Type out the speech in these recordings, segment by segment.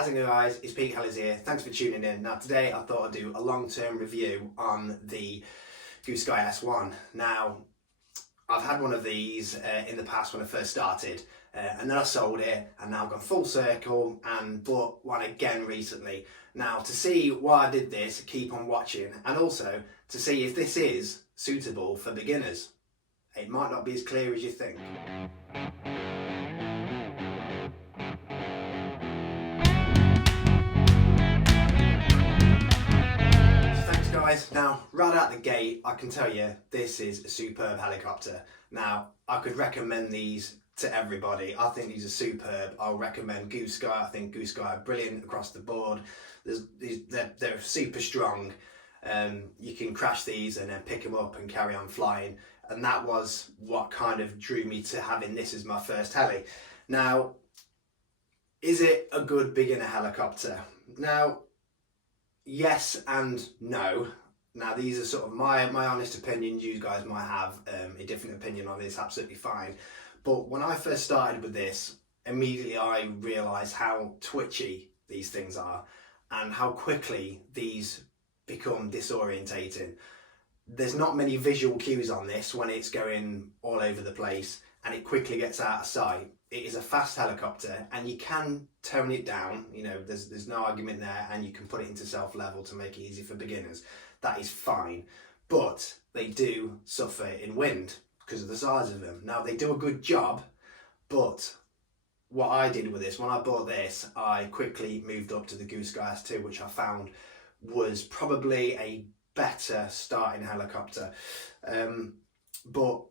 How's it going, guys? It's Pete Hellis here. Thanks for tuning in. Now today I thought I'd do a long-term review on the Goosky S1. Now I've had one of these in the past when I first started and then I sold it, and now I've gone full circle and bought one again recently. Now to see why I did this, keep on watching, and also to see if this is suitable for beginners. It might not be as clear as you think. Guys, now right out the gate I can tell you this is a superb helicopter. Now I could recommend these to everybody. I think these are superb. I'll recommend Goosky. I think Goosky are brilliant across the board. They're super strong. You can crash these and then pick them up and carry on flying, and that was what kind of drew me to having this as my first heli. Now, is it a good beginner helicopter? Now, yes and no. Now these are sort of my honest opinions. You guys might have a different opinion on this, absolutely fine. But when I first started with this, immediately I realised how twitchy these things are and how quickly these become disorientating. There's not many visual cues on this when it's going all over the place, and it quickly gets out of sight. It is a fast helicopter and you can tone it down, you know, there's no argument there, and you can put it into self-level to make it easy for beginners. That is fine, but they do suffer in wind because of the size of them. Now they do a good job, but what I did with this, when I bought this, I quickly moved up to the Goosky S2, which I found was probably a better starting helicopter. But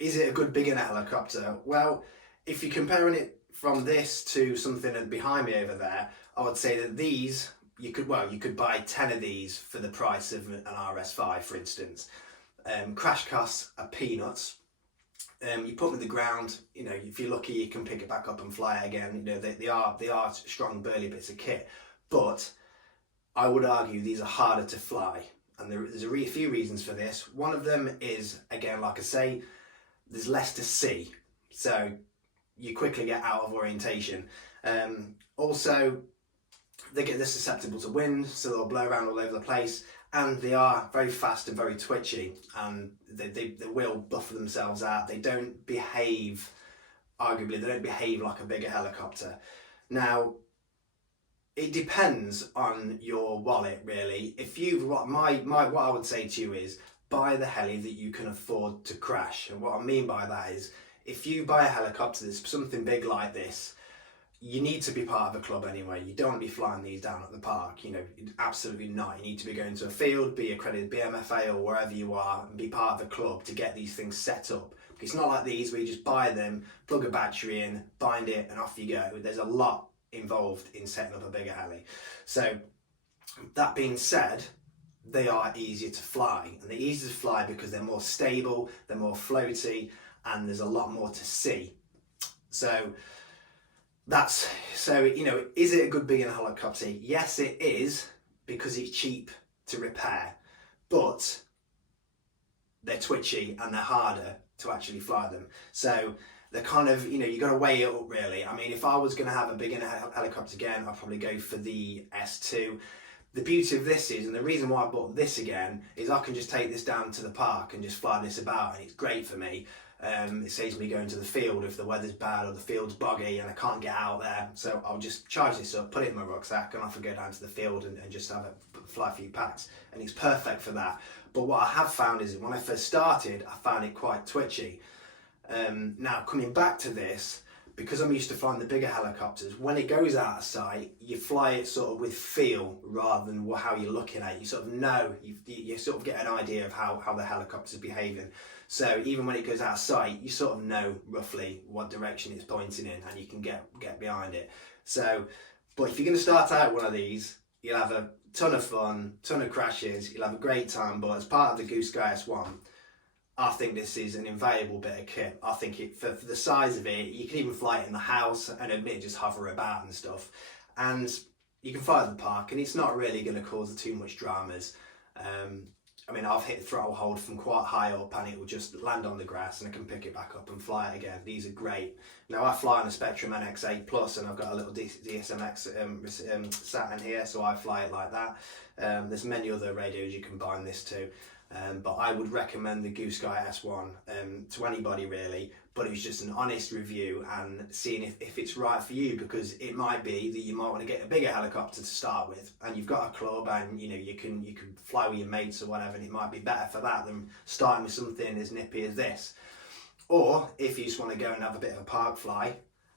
is it a good beginner helicopter? Well, if you're comparing it from this to something behind me over there, I would say that these, you could buy 10 of these for the price of an RS5, for instance. Crash costs are peanuts. You put them in the ground, you know, if you're lucky you can pick it back up and fly it again. You know, they are strong, burly bits of kit, but I would argue these are harder to fly, and there's a few reasons for this. One of them is, again, like I say, there's less to see, so you quickly get out of orientation. Also, they're susceptible to wind, so they'll blow around all over the place, and they are very fast and very twitchy, and they will buffer themselves out. They don't behave, arguably, they don't behave like a bigger helicopter. Now, it depends on your wallet, really. If what I would say to you is, buy the heli that you can afford to crash. And what I mean by that is, if you buy a helicopter that's something big like this, you need to be part of a club anyway. You don't want to be flying these down at the park, you know, absolutely not. You need to be going to a field, be accredited BMFA or wherever you are, and be part of a club to get these things set up. It's not like these where you just buy them, plug a battery in, bind it, and off you go. There's a lot involved in setting up a bigger heli. So that being said, they are easier to fly, and they're easier to fly because they're more stable, they're more floaty, and there's a lot more to see. So you know, is it a good beginner helicopter? Yes, it is, because it's cheap to repair, but they're twitchy and they're harder to actually fly them. So they're kind of, you know, you got to weigh it up, really. I mean, if I was going to have a beginner helicopter again, I'd probably go for the S2. The beauty of this is, and the reason why I bought this again, is I can just take this down to the park and just fly this about, and it's great for me. It saves me going to the field if the weather's bad or the field's boggy and I can't get out there. So I'll just charge this up, put it in my rucksack, and off I go down to the field and just have a fly a few packs. And it's perfect for that. But what I have found is that when I first started, I found it quite twitchy. Now, coming back to this, because I'm used to flying the bigger helicopters, when it goes out of sight, you fly it sort of with feel rather than how you're looking at it. You sort of know, you sort of get an idea of how the helicopter's behaving. So even when it goes out of sight, you sort of know roughly what direction it's pointing in, and you can get behind it. So, but if you're going to start out one of these, you'll have a ton of fun, ton of crashes, you'll have a great time, but as part of the Goosky S1, I think this is an invaluable bit of kit. I think for the size of it, you can even fly it in the house and admit just hover about and stuff. And you can fly at the park, and it's not really going to cause too much dramas. I mean, I've hit throttle hold from quite high up and it will just land on the grass and I can pick it back up and fly it again. These are great. Now I fly on a Spectrum NX8 Plus and I've got a little DSMX sat in here, so I fly it like that. There's many other radios you can bind this to. But I would recommend the Goosky S1 to anybody really, but it's just an honest review and seeing if it's right for you, because it might be that you might want to get a bigger helicopter to start with and you've got a club and you know you can fly with your mates or whatever, and it might be better for that than starting with something as nippy as this. Or if you just want to go and have a bit of a park fly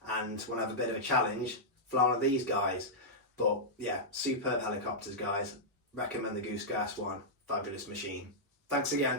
and want to have a bit of a challenge, fly one of these guys. But yeah, superb helicopters guys. Recommend the Goosky S1. Fabulous machine. Thanks again.